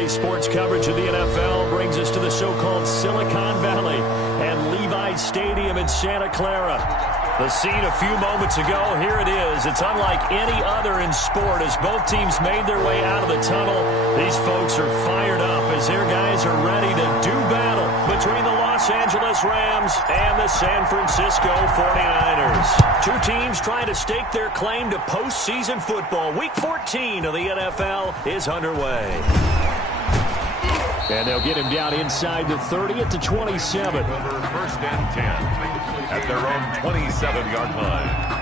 Today's sports coverage of the NFL brings us to the so-called Silicon Valley and Levi Stadium in Santa Clara. The scene a few moments ago, here it is. It's unlike any other in sport as both teams made their way out of the tunnel. These folks are fired up as their guys are ready to do battle between the Los Angeles Rams and the San Francisco 49ers. Two teams trying to stake their claim to postseason football. Week 14 of the NFL is underway. And they'll get him down inside the 30 at the 27. First and 10 at their own 27-yard line.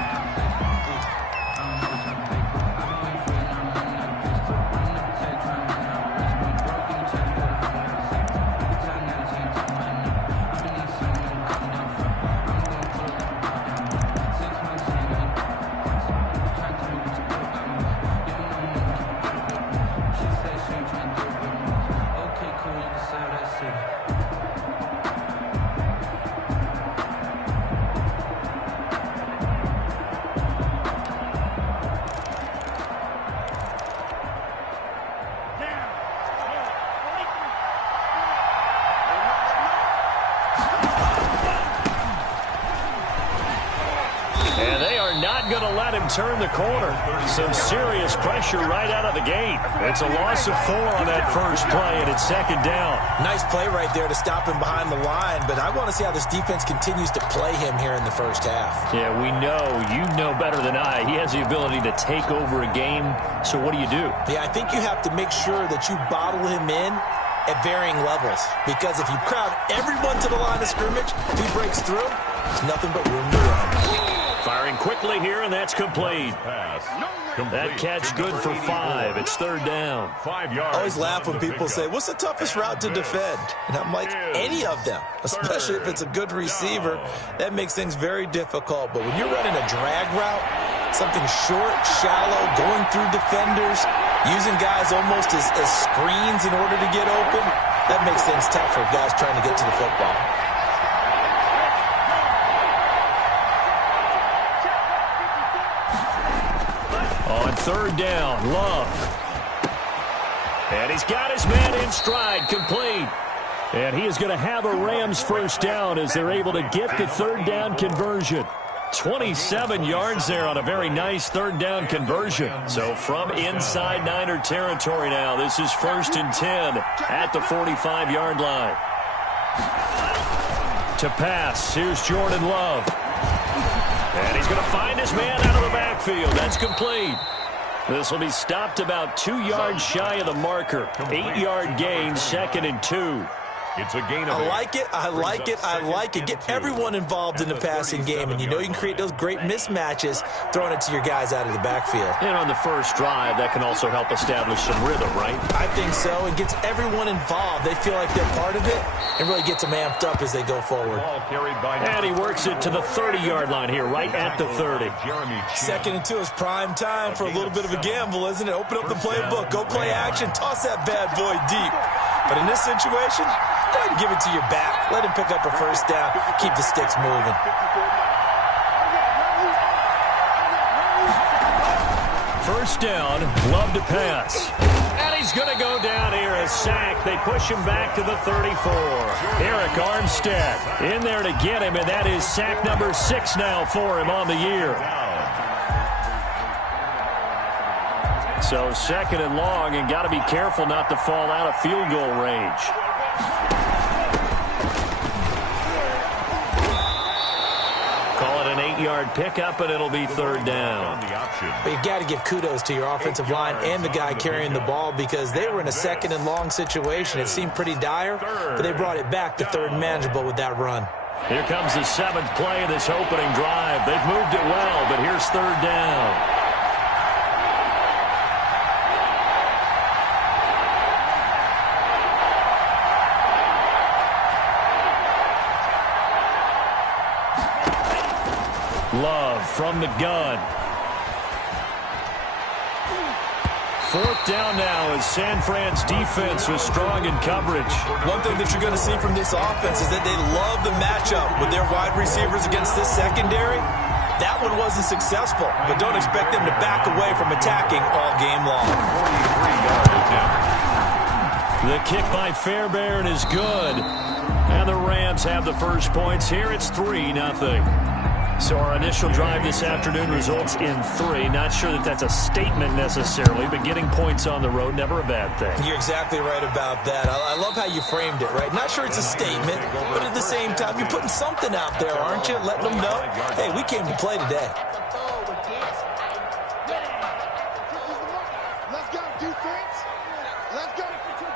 Turn the corner. Some serious pressure right out of the gate. It's a loss of 4 on that first play, and it's second down. Nice play right there to stop him behind the line, but I want to see how this defense continues to play him here in the first half. Yeah, we know. You know better than I. He has the ability to take over a game, so what do you do? Yeah, I think you have to make sure that you bottle him in at varying levels, because if you crowd everyone to the line of scrimmage, if he breaks through, there's nothing but room to run. Firing quickly here, and that's complete. That catch good for 5. It's third down. 5 yards. I always laugh when people say, what's the toughest route to defend? And I'm like, any of them, especially if it's a good receiver. That makes things very difficult. But when you're running a drag route, something short, shallow, going through defenders, using guys almost as screens in order to get open, that makes things tough for guys trying to get to the football. On third down, Love. And he's got his man in stride, complete. And he is going to have a Rams first down as they're able to get the third down conversion. 27 yards there on a very nice third down conversion. So from inside Niner territory now, this is first and 10 at the 45-yard line. To pass, here's Jordan Love. And he's going to find his man out of the backfield. That's complete. This will be stopped about 2 yards shy of the marker. 8-yard gain, second and 2. It's a gain of I like it. I like it. I like it. Get everyone involved in the passing game, and you know you can create those great mismatches throwing it to your guys out of the backfield. And on the first drive, that can also help establish some rhythm, right? I think so. It gets everyone involved. They feel like they're part of it and really gets them amped up as they go forward. And he works it to the 30-yard line here, right at the 30. Second and 2 is prime time for a little bit of a gamble, isn't it? Open up the playbook. Go play action. Toss that bad boy deep. But in this situation, go ahead and give it to your back. Let him pick up a first down. Keep the sticks moving. First down, Love to pass. And he's going to go down here, a sack. They push him back to the 34. Eric Armstead in there to get him, and that is sack number 6 now for him on the year. So second and long, and got to be careful not to fall out of field goal range. Call it an 8-yard pickup, and it'll be third down. But you got to give kudos to your offensive line and the guy carrying the ball, because they were in a second and long situation. It seemed pretty dire, but they brought it back to third and manageable with that run. Here comes the 7th play of this opening drive. They've moved it well, but here's third down. Love from the gun. Fourth down now as San Fran's defense was strong in coverage. One thing that you're going to see from this offense is that they love the matchup with their wide receivers against this secondary. That one wasn't successful, but don't expect them to back away from attacking all game long. 43-yard attempt. The kick by Fairbairn is good. And the Rams have the first points here. It's 3-0. So our initial drive this afternoon results in 3. Not sure that that's a statement necessarily, but getting points on the road, never a bad thing. You're exactly right about that. I love how you framed it, right? Not sure it's a statement, but at the same time, you're putting something out there, aren't you? Letting them know, hey, we came to play today. Let's go, defense. Let's go. Here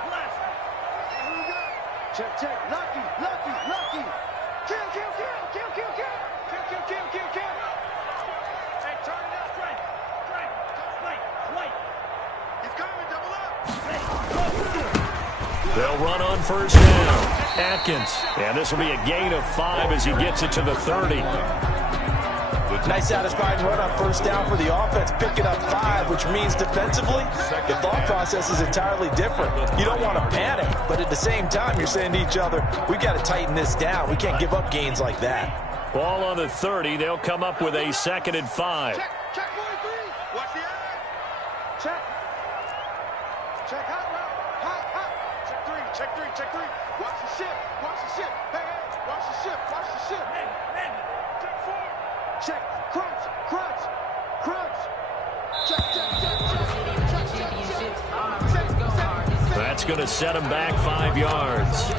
we go. Check, check. Lucky, lucky, lucky. Kill, kill, kill, kill, kill, kill. Kill, kill, kill, kill. Hey, turn it up, Frank. Frank, wait. He's coming, double up. They'll run on first down. Atkins. And this will be a gain of 5 as he gets it to the 30. Nice satisfying run on first down for the offense, picking up 5, which means defensively, the thought process is entirely different. You don't want to panic, but at the same time, you're saying to each other, we got to tighten this down. We can't give up gains like that. Ball on the 30. They'll come up with a 2nd and 5. Check, 43. Watch the eye. Check. Check hot route. Hot. Check 3. Watch the ship. Hey, watch the ship. Check 4. Check. Crunch. Check. That's going to set him back 5 yards.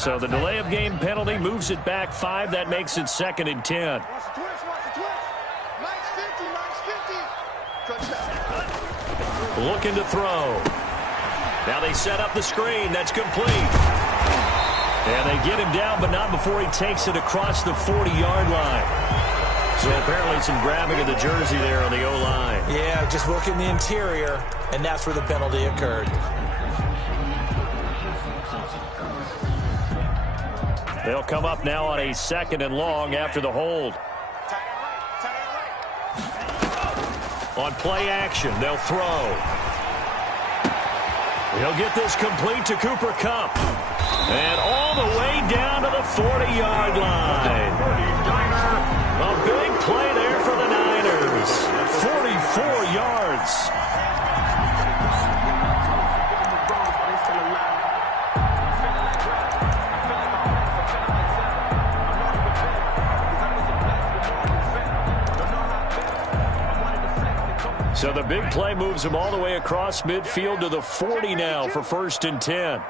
So the delay of game penalty moves it back 5. That makes it 2nd and 10. Watch the twist. Nice 50. Touchdown. Looking to throw. Now they set up the screen. That's complete. And they get him down, but not before he takes it across the 40-yard line. So apparently some grabbing of the jersey there on the O-line. Yeah, just working the interior, and that's where the penalty occurred. They'll come up now on a 2nd and long after the hold. On play action, they'll throw. He'll get this complete to Cooper Kupp. And all the way down to the 40-yard line. A big play there for the Niners. 44 yards. So the big play moves him all the way across midfield to the 40 now for 1st and 10.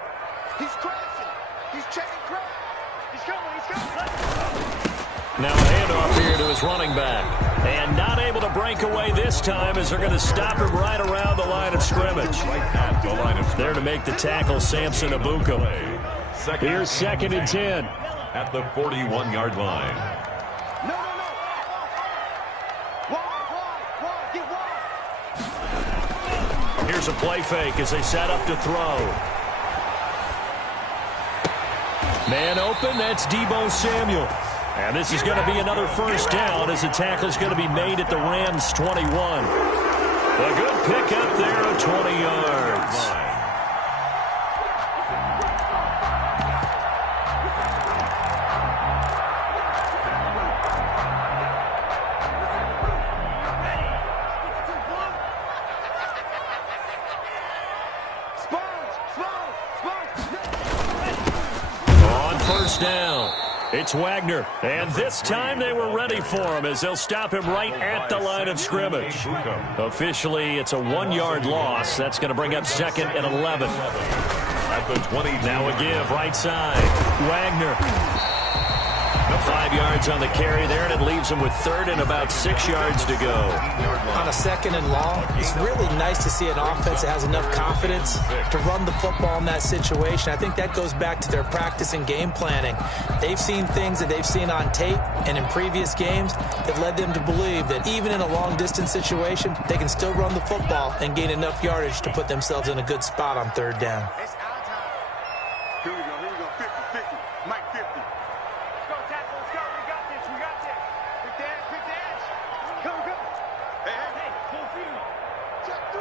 He's crashing. He's checking crash. He's coming. Now a handoff here to his running back. And not able to break away this time as they're going to stop him right around the line of scrimmage. There to make the tackle, Samson Abuka. Here's 2nd and 10. At the 41-yard line. No. Wide. Get wide. Here's a play fake as they set up to throw. Man open, that's Deebo Samuel. And this is going to be another first down as the tackle's going to be made at the Rams' 21. A good pickup there of 20 yards. Down. It's Wagner, and this time they were ready for him as they'll stop him right at the line of scrimmage. Officially, it's a 1-yard loss. That's going to bring up 2nd and 11. At the 20. Now a give right side. Wagner. 5 yards on the carry there, and it leaves him with 3rd and about 6 yards to go. On a 2nd and long, it's really nice to see an offense that has enough confidence to run the football in that situation. I think that goes back to their practice and game planning. They've seen things that they've seen on tape and in previous games that led them to believe that even in a long-distance situation, they can still run the football and gain enough yardage to put themselves in a good spot on 3rd down. It's our time. Here we go. 50. Mike 50. Let's go, tackle. Let's go. We got this. Quick the edge. Go. Hey, full field. Check 3.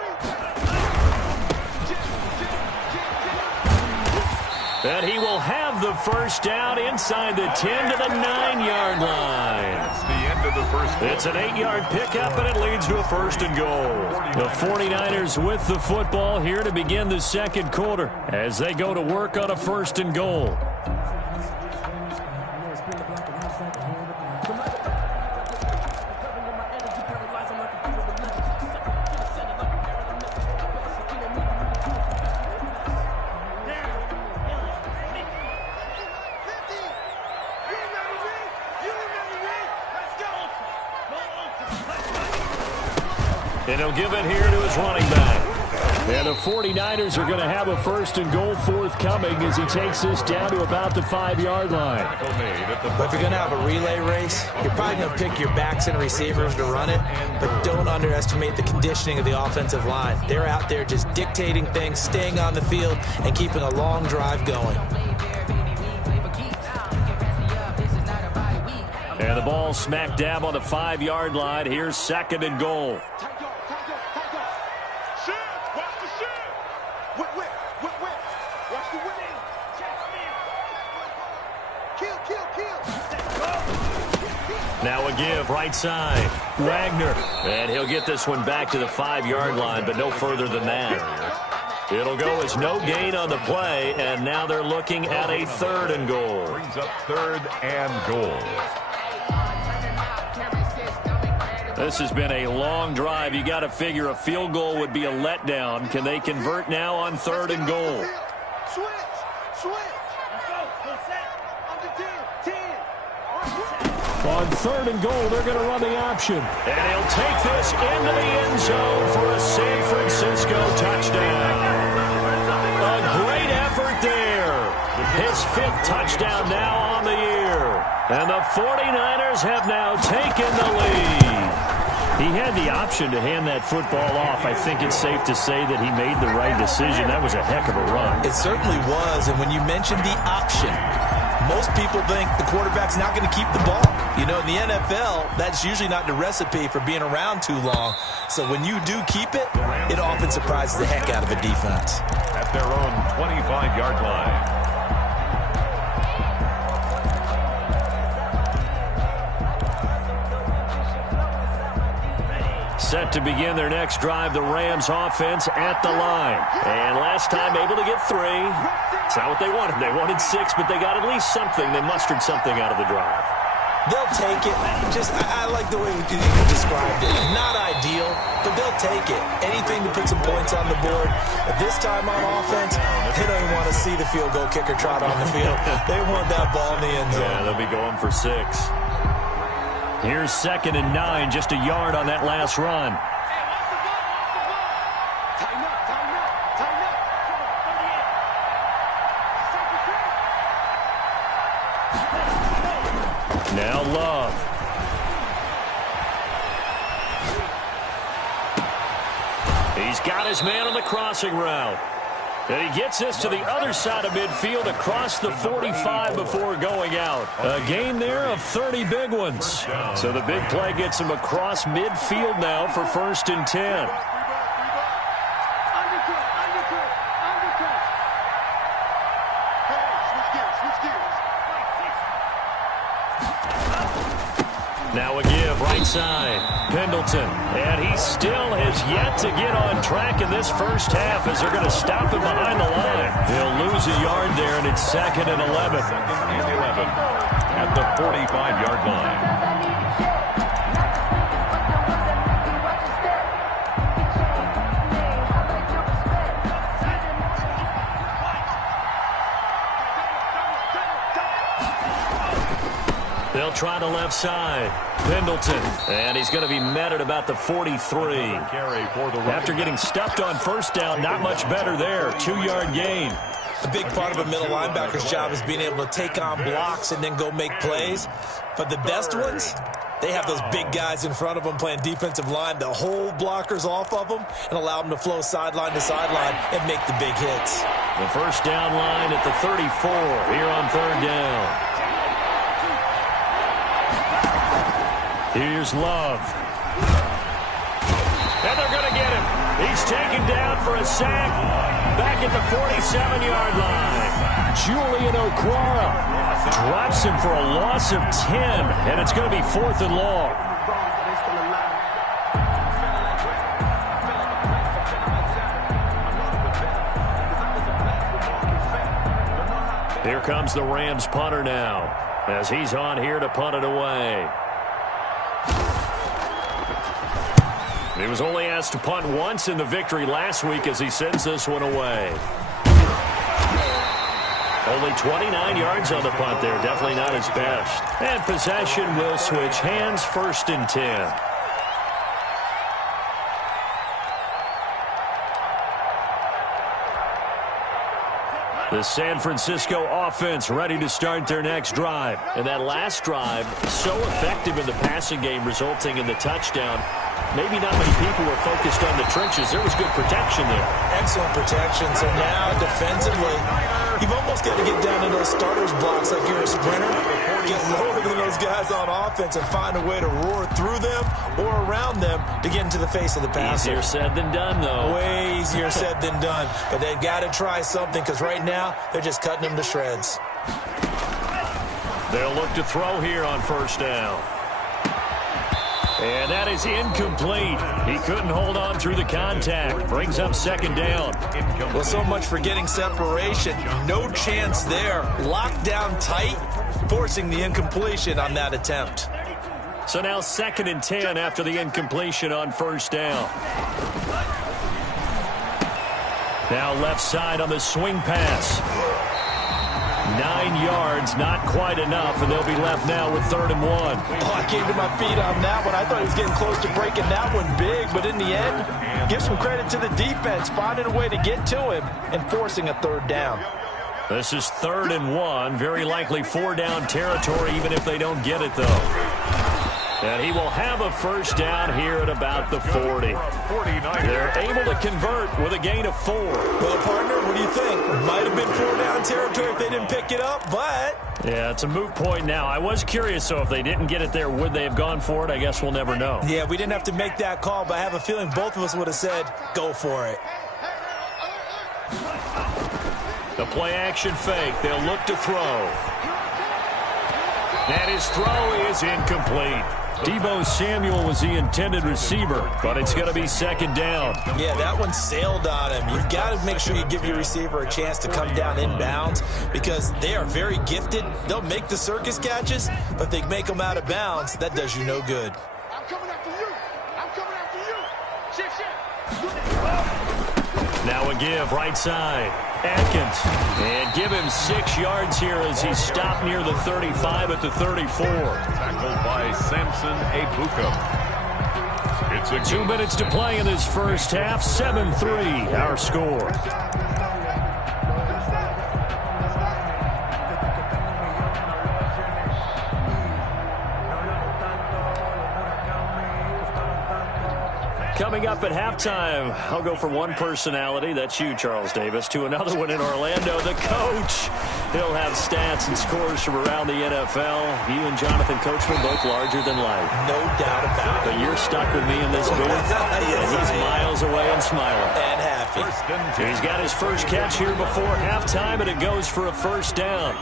And he will have the first down inside the 10 to the 9-yard line. That's the end of the first quarter. It's an 8-yard pickup, and it leads to a first and goal. The 49ers with the football here to begin the second quarter as they go to work on a first and goal. And he'll give it here to his running back. And the 49ers are going to have a first and goal forthcoming as he takes this down to about the 5-yard line. But if you're going to have a relay race, you're probably going to pick your backs and receivers to run it, but don't underestimate the conditioning of the offensive line. They're out there just dictating things, staying on the field, and keeping a long drive going. And the ball smack dab on the 5-yard line. Here's second and goal. Now a give, right side. Wagner. And he'll get this one back to the 5-yard line, but no further than that. It'll go as no gain on the play, and now they're looking at a third and goal. Brings up third and goal. This has been a long drive. You got to figure a field goal would be a letdown. Can they convert now on third and goal? On third and goal, they're going to run the option. And he'll take this into the end zone for a San Francisco touchdown. A great effort there. His 5th touchdown now on the year. And the 49ers have now taken the lead. He had the option to hand that football off. I think it's safe to say that he made the right decision. That was a heck of a run. It certainly was, and when you mentioned the option, most people think the quarterback's not going to keep the ball. You know, in the NFL, that's usually not the recipe for being around too long. So when you do keep it, it often surprises the heck out of a defense. At their own 25-yard line. Set to begin their next drive, the Rams offense at the line. And last time able to get 3. It's not what they wanted. They wanted 6, but they got at least something. They mustered something out of the drive. They'll take it. I like the way you described it. Not ideal, but they'll take it. Anything to put some points on the board. But this time on offense, they don't even want to see the field goal kicker trot on the field. They want that ball in the end zone. Yeah, they'll be going for 6. Here's second and 9, just a yard on that last run. Now Love. He's got his man on the crossing route. And he gets this to the other side of midfield across the 45 before going out. A gain there of 30 big ones. So the big play gets him across midfield now for first and 10. Now a give, right side. Pendleton. And he still has yet to get on track in this first half as they're going to stop him behind the line. He'll lose a yard there, and it's second and 11. Second and 11 at the 45-yard line. They'll try the left side. Pendleton. And he's going to be met at about the 43. After getting stuffed on first down, not much better there. 2-yard gain. A big part of a middle linebacker's job is being able to take on blocks and then go make plays. But the best ones, they have those big guys in front of them playing defensive line to hold blockers off of them and allow them to flow sideline to sideline and make the big hits. The first down line at the 34 here on third down. Here's Love. And they're going to get him. He's taken down for a sack. back at the 47-yard line. Julian Okwara drops him for a loss of 10, and it's going to be 4th and long. Here comes the Rams punter now, as he's on here to punt it away. He was only asked to punt once in the victory last week as he sends this one away. Only 29 yards on the punt there. Definitely not his best. And possession will switch hands, 1st and 10. The San Francisco offense ready to start their next drive. And that last drive, so effective in the passing game, resulting in the touchdown. Maybe not many people were focused on the trenches. There was good protection there. Excellent protection. So now, defensively, you've almost got to get down to those starters blocks like you're a sprinter. Get lower than those guys on offense and find a way to roar through them or around them to get into the face of the passer. Easier said than done, though. Way easier said than done. But they've got to try something because right now they're just cutting them to shreds. They'll look to throw here on 1st down. And that is incomplete. He couldn't hold on through the contact. Brings up 2nd down. Well, so much for getting separation. No chance there. Locked down tight, forcing the incompletion on that attempt. So now 2nd and 10 after the incompletion on 1st down. Now left side on the swing pass. 9 yards, not quite enough, and they'll be left now with 3rd and 1. Oh, I came to my feet on that one. I thought he was getting close to breaking that one big, but in the end, give some credit to the defense, finding a way to get to him and forcing a 3rd down. This is 3rd and 1, very likely 4-down territory, even if they don't get it, though. And he will have a 1st down here at about the 40. They're able to convert with a gain of 4. Well, partner, what do you think? Might have been 4-down territory if they didn't pick it up, but... Yeah, it's a moot point now. I was curious, so if they didn't get it there, would they have gone for it? I guess we'll never know. Yeah, we didn't have to make that call, but I have a feeling both of us would have said, go for it. The play-action fake. They'll look to throw. And his throw is incomplete. Deebo Samuel was the intended receiver, but it's going to be 2nd down. Yeah, that one sailed on him. You've got to make sure you give your receiver a chance to come down inbounds because they are very gifted. They'll make the circus catches, but if they make them out of bounds, that does you no good. I'm coming after you. I'm coming after you. Shit, shit. Now a give, right side. Atkins. And give him 6 yards here as he's stopped near the 35 at the 34. Tackled by Samson Ebuka. It's a 2 minutes to play in this first half. 7-3, our score. Coming up at halftime, I'll go from one personality, that's you, Charles Davis, to another one in Orlando, the coach. He'll have stats and scores from around the NFL. You and Jonathan Coachman both larger than life. No doubt about it. But you're stuck with me in this booth, and he's miles away and smiling. And happy. He's got his first catch here before halftime, and it goes for a 1st down.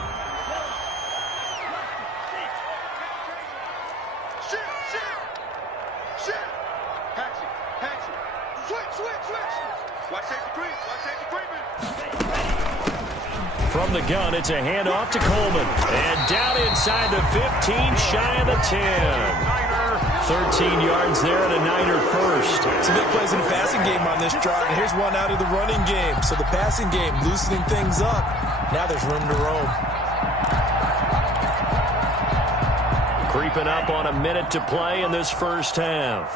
From the gun, it's a handoff to Coleman. And down inside the 15, shy of the 10. 13 yards there and a Niner first. Some big plays in the passing game on this drive. And here's one out of the running game. So the passing game loosening things up. Now there's room to roam. Creeping up on a minute to play in this first half.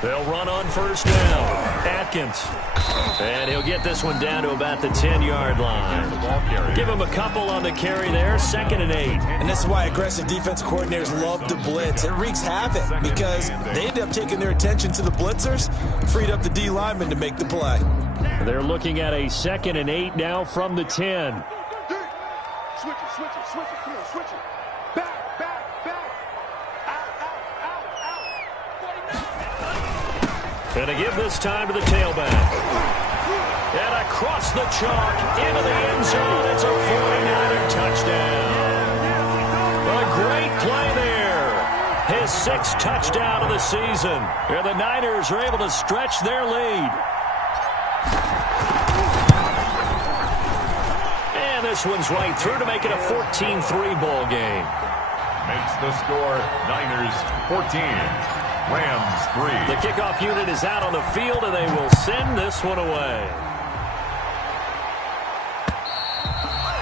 They'll run on 1st down. Atkins. And he'll get this one down to about the 10-yard line. Give him a couple on the carry there. 2nd and 8. And this is why aggressive defensive coordinators love to blitz. It wreaks havoc because they end up taking their attention to the blitzers, freed up the D lineman to make the play. They're looking at a 2nd and 8 now from the 10. Switch it, switch it, switch it. Come on, switch it. Back, back, back. Out, out, out, out. 49. And to give this time to the tailback. And across the chalk into the end zone. It's a 49er touchdown. A great play there. His 6th touchdown of the season. And the Niners are able to stretch their lead. And this one's right through to make it a 14-3 ball game. Makes the score Niners 14, Rams 3. The kickoff unit is out on the field, and they will send this one away.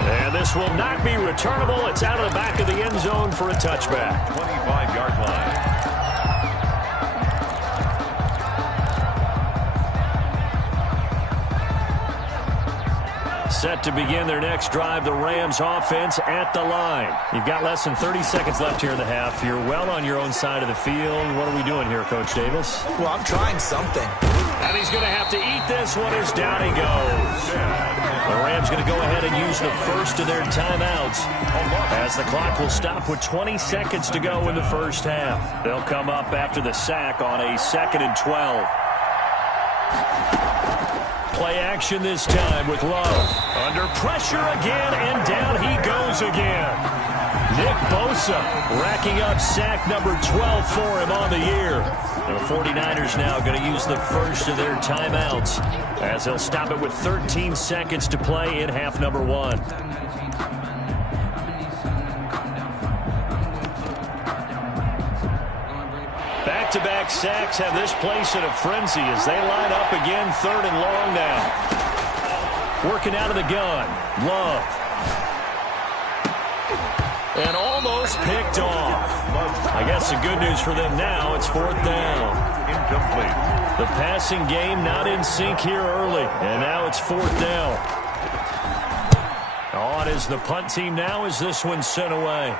And this will not be returnable. It's out of the back of the end zone for a touchback. 25-yard line. Set to begin their next drive, the Rams offense at the line. You've got less than 30 seconds left here in the half. You're well on your own side of the field. What are we doing here, Coach Davis? Well, I'm trying something. And he's going to have to eat this one as down he goes. The Rams going to go ahead and use the first of their timeouts as the clock will stop with 20 seconds to go in the first half. They'll come up after the sack on a 2nd and 12. Play action this time with Love. Under pressure again, and down he goes again. Nick Bosa racking up sack number 12 for him on the year. The 49ers now going to use the first of their timeouts as they'll stop it with 13 seconds to play in half number 1. Back-to-back sacks have this place in a frenzy as they line up again 3rd and long now. Working out of the gun. Love. And almost picked off. I guess the good news for them now, it's 4th down. Incomplete. The passing game not in sync here early. And now it's 4th down. On is the punt team now as this one's sent away.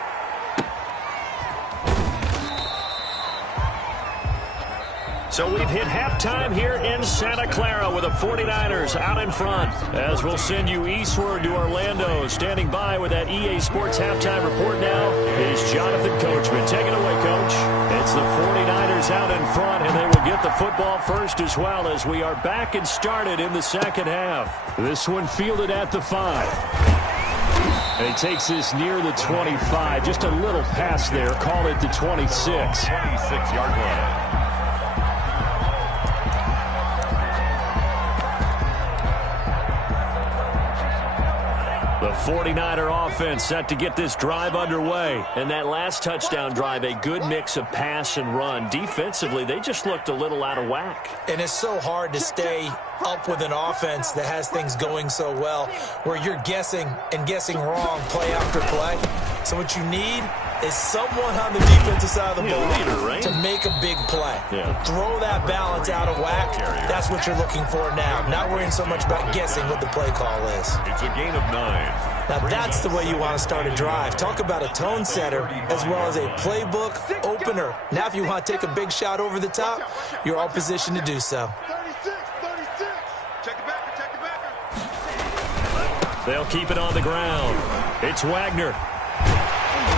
So we've hit halftime here in Santa Clara with the 49ers out in front. As we'll send you eastward to Orlando. Standing by with that EA Sports halftime report now is Jonathan Coachman. Take it away, Coach. It's the 49ers out in front, and they will get the football first as well as we are back and started in the second half. This one fielded at the 5. And he takes this near the 25. Just a little pass there. Call it the 26. 26-yard line. The 49er offense set to get this drive underway. And that last touchdown drive, a good mix of pass and run. Defensively, they just looked a little out of whack. And it's so hard to stay up with an offense that has things going so well, where you're guessing and guessing wrong play after play. So what you need is someone on the defensive side of the ball to make a big play. Throw that balance out of whack. That's what you're looking for now. Not worrying so much about guessing what the play call is. It's a gain of 9. Now that's the way you want to start a drive. Talk about a tone setter as well as a playbook opener. Now if you want to take a big shot over the top, you're all positioned to do so. 36. Check it back. They'll keep it on the ground. It's Wagner.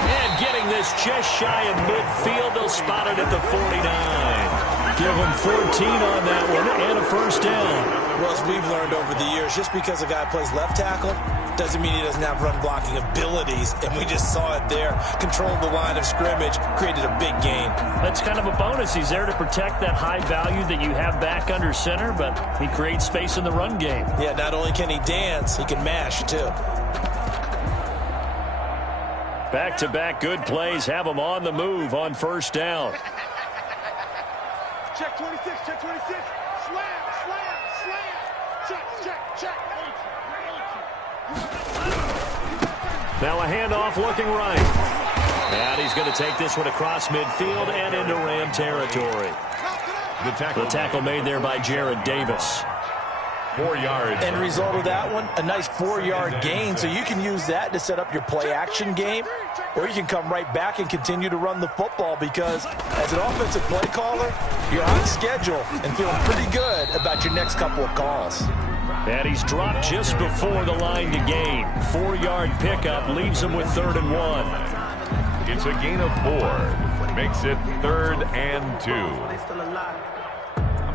And getting this just shy of midfield. They'll spot it at the 49. Give them 14 on that one and a first down. Well, as we've learned over the years, just because a guy plays left tackle doesn't mean he doesn't have run blocking abilities. And we just saw it there. Controlled the line of scrimmage, created a big gain. That's kind of a bonus. He's there to protect that high value that you have back under center, but he creates space in the run game. Yeah, not only can he dance, he can mash too. Back-to-back good plays have them on the move on first down. Check 26. Slam. Check. Now a handoff looking right. And he's going to take this one across midfield and into Ram territory. The tackle made there by Jared Davis. 4 yards. End result of that one, a nice 4-yard gain. So you can use that to set up your play action game, or you can come right back and continue to run the football, because as an offensive play caller, you're on schedule and feeling pretty good about your next couple of calls. And he's dropped just before the line to gain. 4-yard pickup leaves him with 3rd and 1. It's a gain of 4. Makes it 3rd and 2.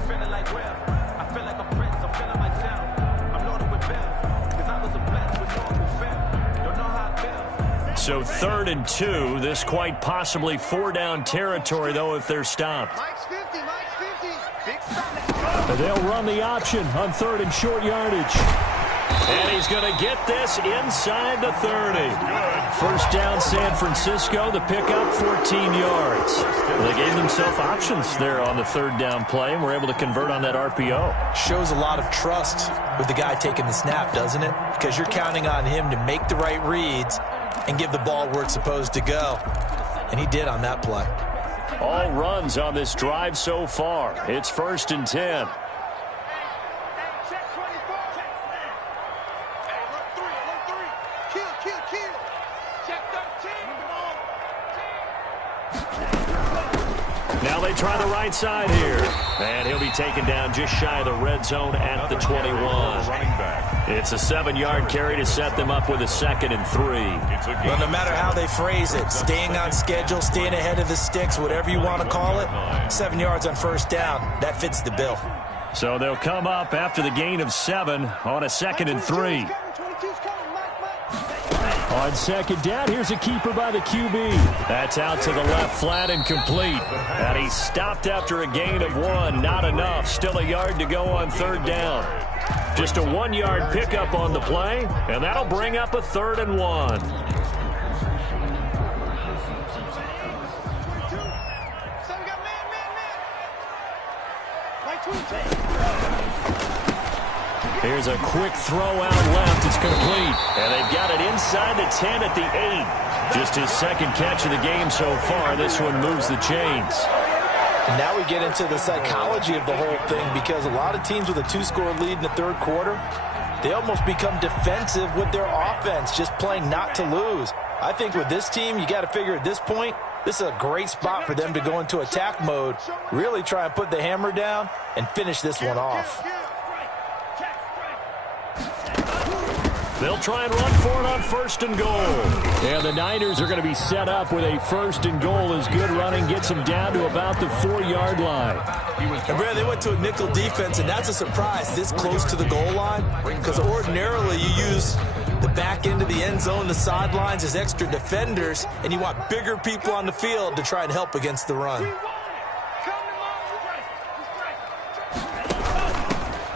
feeling like well. I feel like a prince, I'm feeling myself. I'm loaded with bills, cause I was a blessed with normal feel. Don't know how it feels. So 3rd and 2. This quite possibly 4-down territory, though, if they're stopped. Mike's 50, Mike's 50. Big stop. They'll run the option on 3rd and short yardage. And he's going to get this inside the 30. First down, San Francisco. The pickup, 14 yards. They gave themselves options there on the 3rd down play, and were able to convert on that RPO. Shows a lot of trust with the guy taking the snap, doesn't it? Because you're counting on him to make the right reads and give the ball where it's supposed to go. And he did on that play. All runs on this drive so far. It's 1st and 10. Now they try the right side here. And he'll be taken down just shy of the red zone at the 21. It's a 7-yard carry to set them up with a 2nd and 3. Well, no matter how they phrase it, staying on schedule, staying ahead of the sticks, whatever you want to call it, 7 yards on 1st down, that fits the bill. So they'll come up after the gain of 7 on a 2nd and 3. On 2nd down, here's a keeper by the QB. That's out to the left, flat and complete. And he stopped after a gain of 1. Not enough. Still a yard to go on 3rd down. Just a 1-yard pickup on the play, and that'll bring up a 3rd and 1. Here's a quick throw out left. It's complete. And they've got it inside the 10 at the 8. Just his 2nd catch of the game so far. This one moves the chains. And now we get into the psychology of the whole thing, because a lot of teams with a 2-score lead in the 3rd quarter, they almost become defensive with their offense, just playing not to lose. I think with this team, you got to figure at this point, this is a great spot for them to go into attack mode, really try and put the hammer down and finish this one off. They'll try and run for it on 1st and goal. And the Niners are going to be set up with a 1st and goal as good running gets them down to about the 4-yard line. And Brad, they went to a nickel defense, and that's a surprise this close to the goal line, because ordinarily you use the back end of the end zone, the sidelines as extra defenders, and you want bigger people on the field to try and help against the run.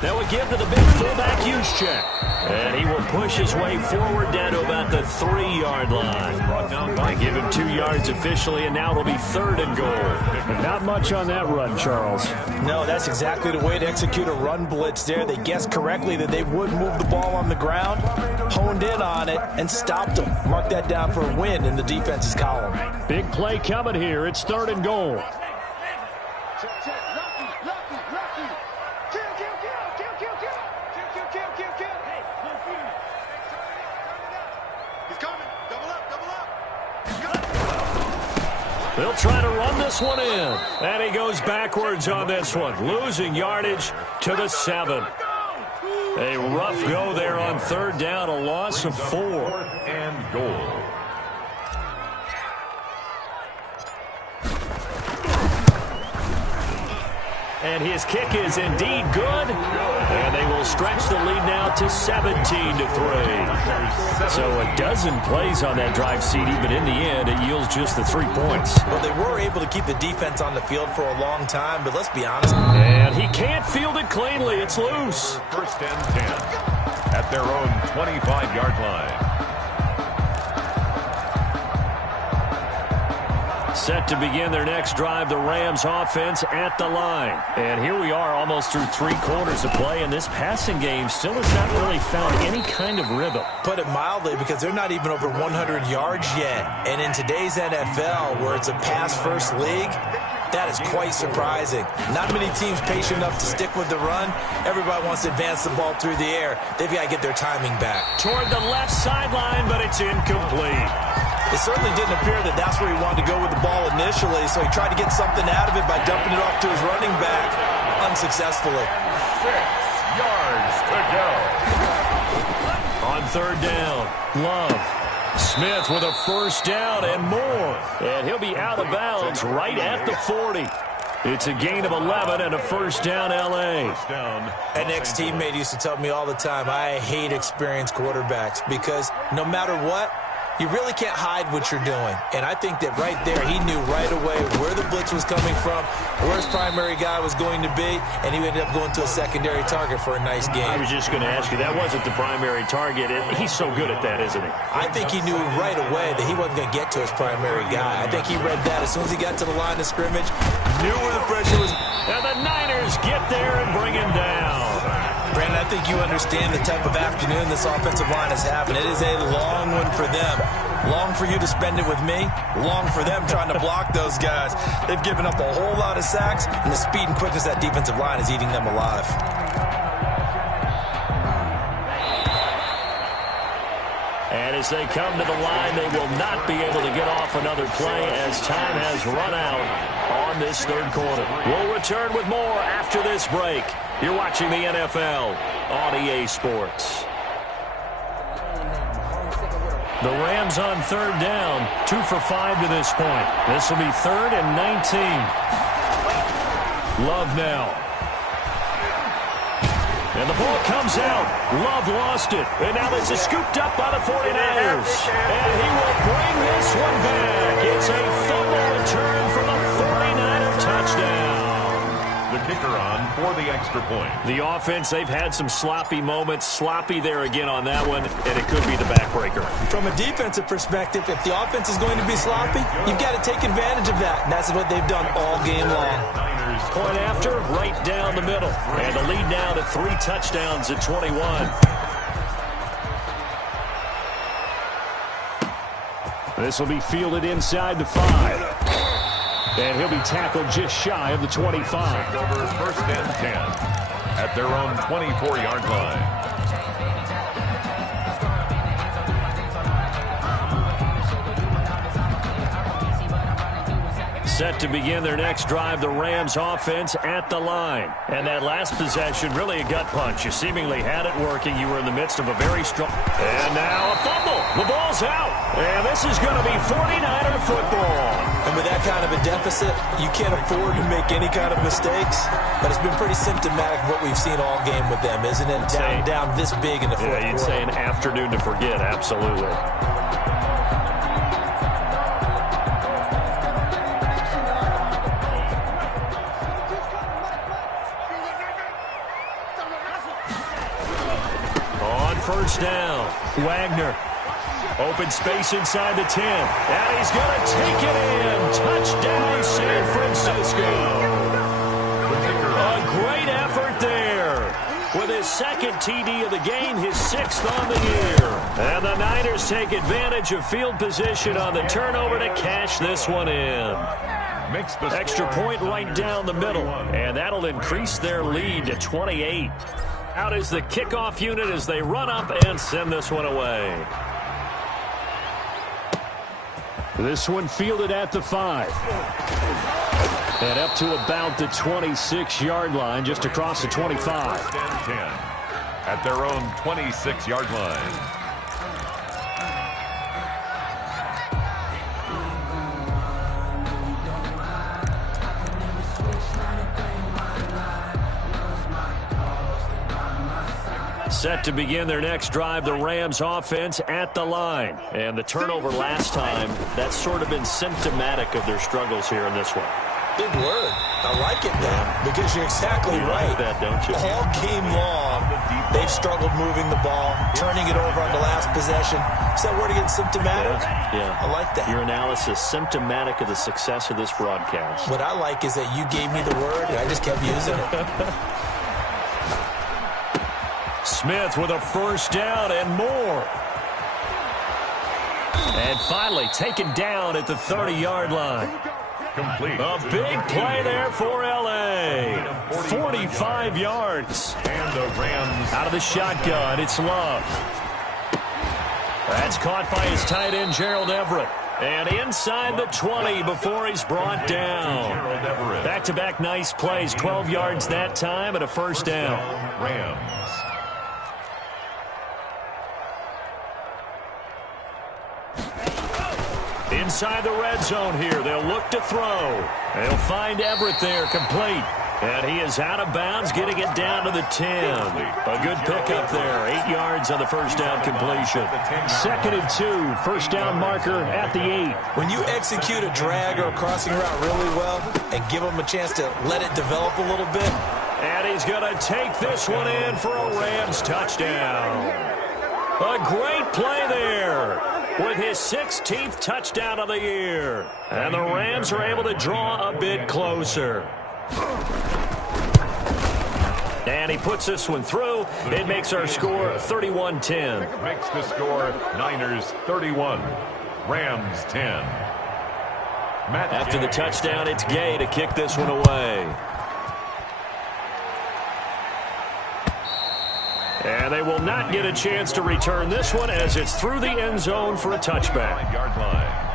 That would give to the big fullback Juszczyk. And he will push his way forward down to about the 3-yard line. Give him 2 yards officially, and now it'll be 3rd and goal. Not much on that run, Charles. No, that's exactly the way to execute a run blitz there. They guessed correctly that they would move the ball on the ground, honed in on it, and stopped them. Mark that down for a win in the defense's column. Big play coming here. It's 3rd and goal. They'll try to run this one in. And he goes backwards on this one, losing yardage to the 7. A rough go there on 3rd down, a loss of 4. 4th and goal. And his kick is indeed good. And they will stretch the lead now to 17-3. So a dozen plays on that drive, CD, but in the end, it yields just the 3 points. Well, they were able to keep the defense on the field for a long time, but let's be honest. And he can't field it cleanly. It's loose. 1st and 10 at their own 25-yard line. Set to begin their next drive, the Rams offense at the line. And here we are almost through 3 quarters of play, and this passing game still has not really found any kind of rhythm. Put it mildly, because they're not even over 100 yards yet. And in today's NFL, where it's a pass-first league, that is quite surprising. Not many teams patient enough to stick with the run. Everybody wants to advance the ball through the air. They've got to get their timing back. Toward the left sideline, but it's incomplete. It certainly didn't appear that that's where he wanted to go with the ball initially, so he tried to get something out of it by dumping it off to his running back unsuccessfully. 6 yards to go. On 3rd down, Love. Smith with a 1st down and more. And he'll be out of bounds right at the 40. It's a gain of 11 and a first down, L.A. First down. An ex-teammate used to tell me all the time, I hate experienced quarterbacks because no matter what, you really can't hide what you're doing. And I think that right there, he knew right away where the blitz was coming from, where his primary guy was going to be, and he ended up going to a secondary target for a nice game. I was just going to ask you, that wasn't the primary target. He's so good at that, isn't he? I think he knew right away that he wasn't going to get to his primary guy. I think he read that as soon as he got to the line of scrimmage, knew where the pressure was. And the Niners get there and bring him down. Brandon, I think you understand the type of afternoon this offensive line is having. It is a long one for them. Long for you to spend it with me. Long for them trying to block those guys. They've given up a whole lot of sacks, and the speed and quickness of that defensive line is eating them alive. And as they come to the line, they will not be able to get off another play as time has run out on this third quarter. We'll return with more after this break. You're watching the NFL on EA Sports. The Rams on third down, 2 for 5 to this point. This will be 3rd and 19. Love now. And the ball comes out. Love lost it. And now this is scooped up by the 49ers. And he will bring this one back. It's a fumble return for the 49er touchdown. The kicker on for the extra point. The offense, they've had some sloppy moments. Sloppy there again on that one, and it could be the backbreaker. From a defensive perspective, if the offense is going to be sloppy, you've got to take advantage of that. And that's what they've done all game long. Point after, right down the middle. And the lead now to 3 touchdowns at 21. This will be fielded inside the 5. And he'll be tackled just shy of the 25. Over 1st and 10 at their own 24-yard line. Set to begin their next drive, the Rams offense at the line. And that last possession, really a gut punch. You seemingly had it working. You were in the midst of a very strong... And now a fumble. The ball's out. And this is going to be 49er football. And with that kind of a deficit, you can't afford to make any kind of mistakes. But it's been pretty symptomatic of what we've seen all game with them, isn't it? Down this big in the fourth quarter. Yeah, you'd say an afternoon to forget, absolutely. First down. Wagner. Open space inside the 10. And he's going to take it in. Touchdown, San Francisco. A great effort there. With his 2nd TD of the game, his 6th on the year. And the Niners take advantage of field position on the turnover to cash this one in. Extra point right down the middle. And that'll increase their lead to 28. Out is the kickoff unit as they run up and send this one away. This one fielded at the 5. And up to about the 26-yard line, just across the 25. 10 at their own 26-yard line. Set to begin their next drive, the Rams offense at the line. And the turnover last time, that's sort of been symptomatic of their struggles here in this one. Big word. I like it now because you're exactly right. Like that, don't you? All game long, they've struggled moving the ball, turning it over on the last possession. Is that word again, symptomatic? Yeah. I like that. Your analysis, symptomatic of the success of this broadcast. What I like is that you gave me the word, and I just kept using it. Smith with a first down and more. And finally taken down at the 30-yard line. Complete. A big play there for L.A. 45 yards. And the Rams out of the shotgun. It's Love. That's caught by his tight end, Gerald Everett. And inside the 20 before he's brought down. Back-to-back nice plays. 12 yards that time and a first down. Rams. inside the red zone here. They'll look to throw. They'll find Everett there, complete. And he is out of bounds, getting it down to the 10. A good pickup there. 8 yards on the first down completion. 2nd and 2, first down marker at the 8. When you execute a drag or a crossing route really well and give them a chance to let it develop a little bit. And he's going to take this one in for a Rams touchdown. A great play there with his 16th touchdown of the year. And the Rams are able to draw a bit closer. And he puts this one through. It makes our score 31-10. Makes the score Niners 31, Rams 10. After the touchdown, it's Gay to kick this one away. And they will not get a chance to return this one as it's through the end zone for a touchback. 9-yard line.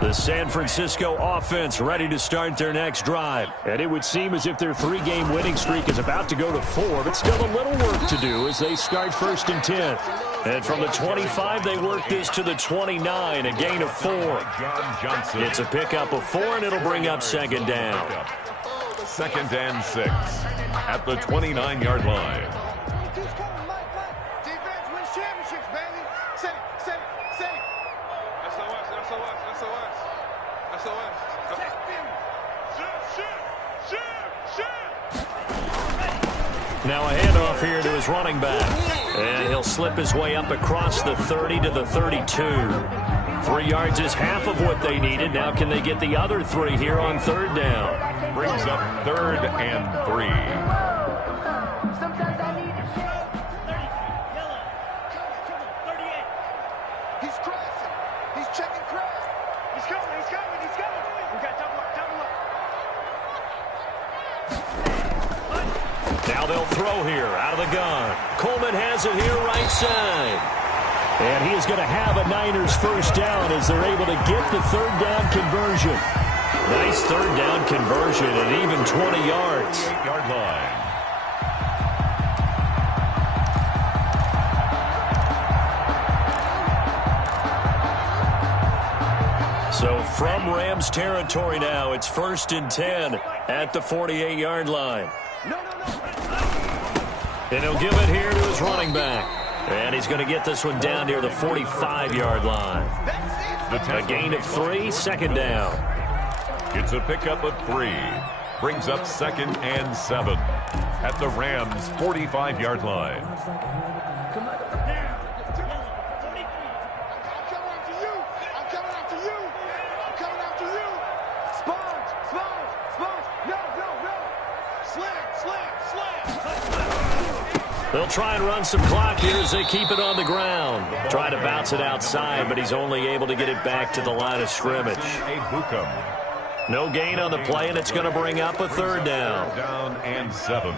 The San Francisco offense ready to start their next drive. And it would seem as if their 3-game winning streak is about to go to 4, but still a little work to do as they start 1st and 10. And from the 25, they work this to the 29, a gain of 4. It's a pickup of 4, and it'll bring up 2nd down. 2nd and 6 at the 29-yard line. Defense wins championships, baby. Say it. SOS. Now a handoff here to his running back. And he'll slip his way up across the 30 to the 32. 3 yards is half of what they needed. Now can they get the other 3 here on 3rd down? Brings up 3rd and 3. He's crossing. He's checking cross. He's coming. We got double up. Now they'll throw here out of the gun. Coleman has it here right side. And he is going to have a Niners first down as they're able to get the 3rd down conversion. Nice 3rd down conversion and even 20 yards. 8-yard line. So from Rams territory now, it's 1st and 10 at the 48-yard line. And he'll give it here to his running back. And he's going to get this one down near the 45-yard line. A gain of 3, 2nd down. It's a pickup of 3. Brings up 2nd and 7 at the Rams 45-yard line. They'll try and run some clock here as they keep it on the ground. Try to bounce it outside, but he's only able to get it back to the line of scrimmage. No gain on the play, and it's going to bring up a 3rd down. Down and 7.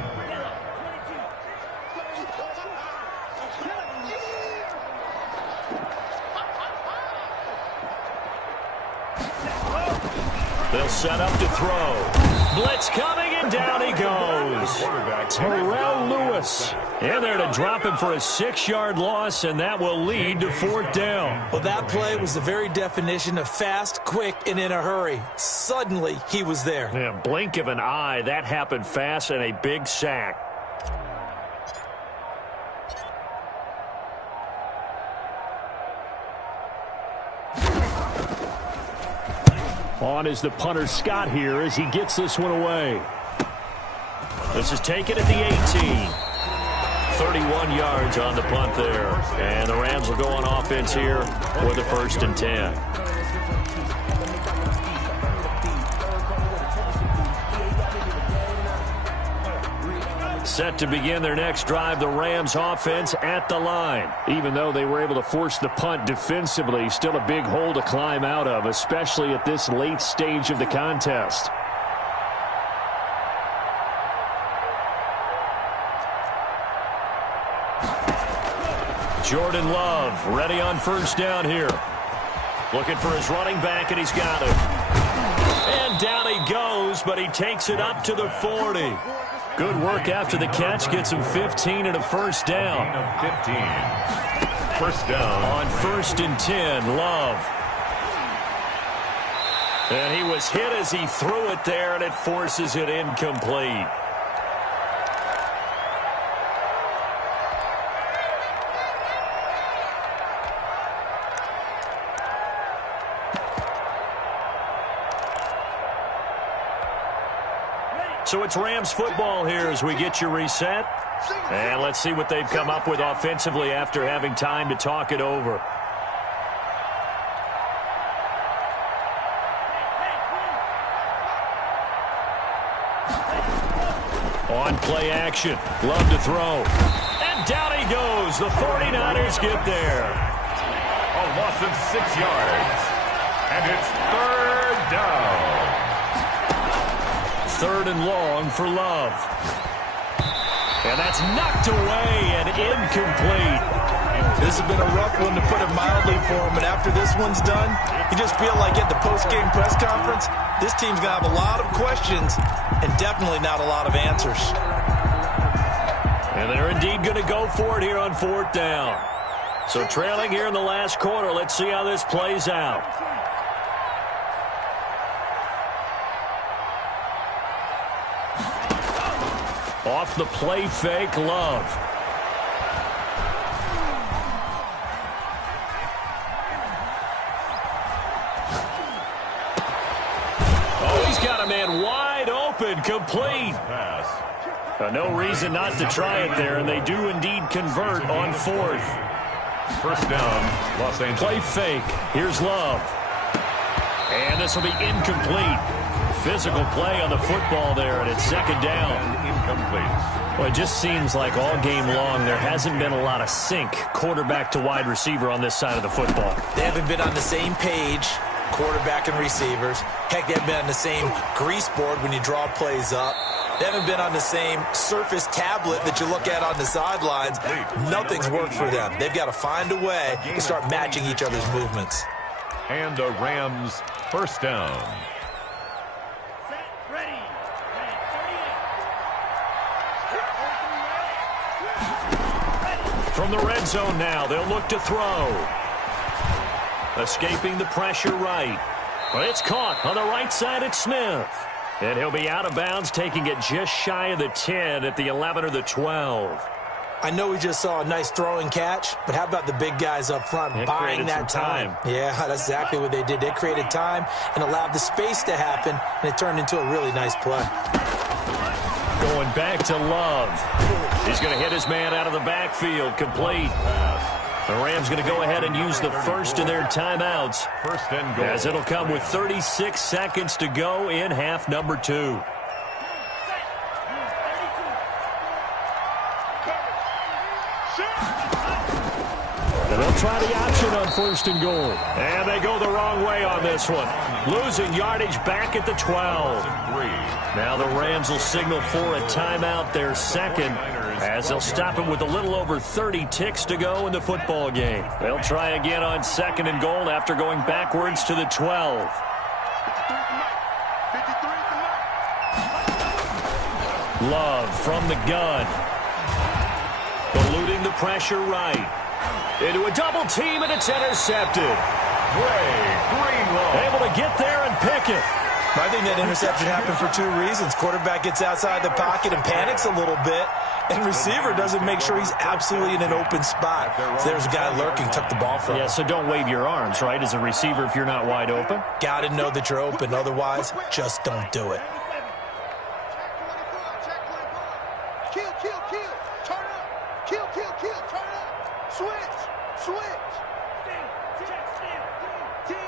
They'll set up to throw. Blitz coming, and down he goes. Terrell Lewis in there to drop him for a 6-yard loss, and that will lead to 4th down. Well, that play was the very definition of fast, quick, and in a hurry. Suddenly, he was there. Yeah, blink of an eye. That happened fast, and a big sack. On is the punter Scott here as he gets this one away. This is taken at the 18. 31 yards on the punt there. And the Rams will go on offense here with a 1st and 10. Set to begin their next drive, the Rams offense at the line. Even though they were able to force the punt defensively, still a big hole to climb out of, especially at this late stage of the contest. Jordan Love ready on 1st down here. Looking for his running back, and he's got it. And down he goes, but he takes it up to the 40. Good work after the catch. Gets him 15 and a first down. 15. First down. On 1st and 10, Love. And he was hit as he threw it there, and it forces it incomplete. So it's Rams football here as we get you reset. And let's see what they've come up with offensively after having time to talk it over. On play action. Love to throw. And down he goes. The 49ers get there. A loss of 6 yards. And it's 3rd down. 3rd and long for Love. And that's knocked away and incomplete. This has been a rough one, to put it mildly, for him. But after this one's done, you just feel like at the post-game press conference, this team's going to have a lot of questions and definitely not a lot of answers. And they're indeed going to go for it here on 4th down. So trailing here in the last quarter. Let's see how this plays out. Off the play fake, Love. Oh, he's got a man wide open, complete. Pass. No reason not to try it there, and they do indeed convert on 4th. First down, Los Angeles. Play fake. Here's Love. And this will be incomplete. Physical play on the football there, and it's 2nd down. Incomplete. Well, it just seems like all game long there hasn't been a lot of sync quarterback to wide receiver on this side of the football. They haven't been on the same page, quarterback and receivers. Heck, they haven't been on the same grease board when you draw plays up. They haven't been on the same Surface tablet that you look at on the sidelines. Nothing's worked for them. They've got to find a way to start matching each other's movements. And a Rams first down. From the red zone now, they'll look to throw. Escaping the pressure right. Well, it's caught on the right side at Smith. And he'll be out of bounds, taking it just shy of the 10 at the 11 or the 12. I know we just saw a nice throwing catch, but how about the big guys up front buying that time? Yeah, that's exactly what they did. They created time and allowed the space to happen, and it turned into a really nice play. Going back to Love. He's going to hit his man out of the backfield, complete. The Rams going to go ahead and use the first of their timeouts. First and goal. As it'll come with 36 seconds to go in half number 2. And they'll try the option on 1st and goal. And they go the wrong way on this one. Losing yardage back at the 12. Now the Rams will signal for a timeout, their second, as they'll stop it with a little over 30 ticks to go in the football game. They'll try again on 2nd and goal after going backwards to the 12. Love from the gun. Eluding the pressure right. Into a double team, and it's intercepted. Greenlaw. Able to get there and pick it. I think that interception happened for 2 reasons. Quarterback gets outside the pocket and panics a little bit, and receiver doesn't make sure he's absolutely in an open spot. So there's a guy lurking, took the ball from him. Yeah, so don't wave your arms, right, as a receiver if you're not wide open. Got to know that you're open. Otherwise, just don't do it. Kill, kill, kill. Turn up. Kill, kill, kill. Turn up. Switch. Switch. 10.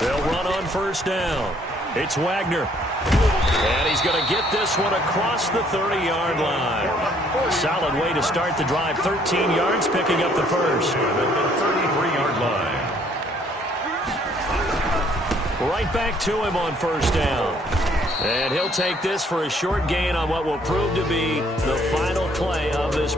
They'll run on 1st down. It's Wagner. And he's going to get this one across the 30-yard line. Solid way to start the drive. 13 yards, picking up the first. At the 33-yard line. Right back to him on 1st down. And he'll take this for a short gain on what will prove to be the final play of this.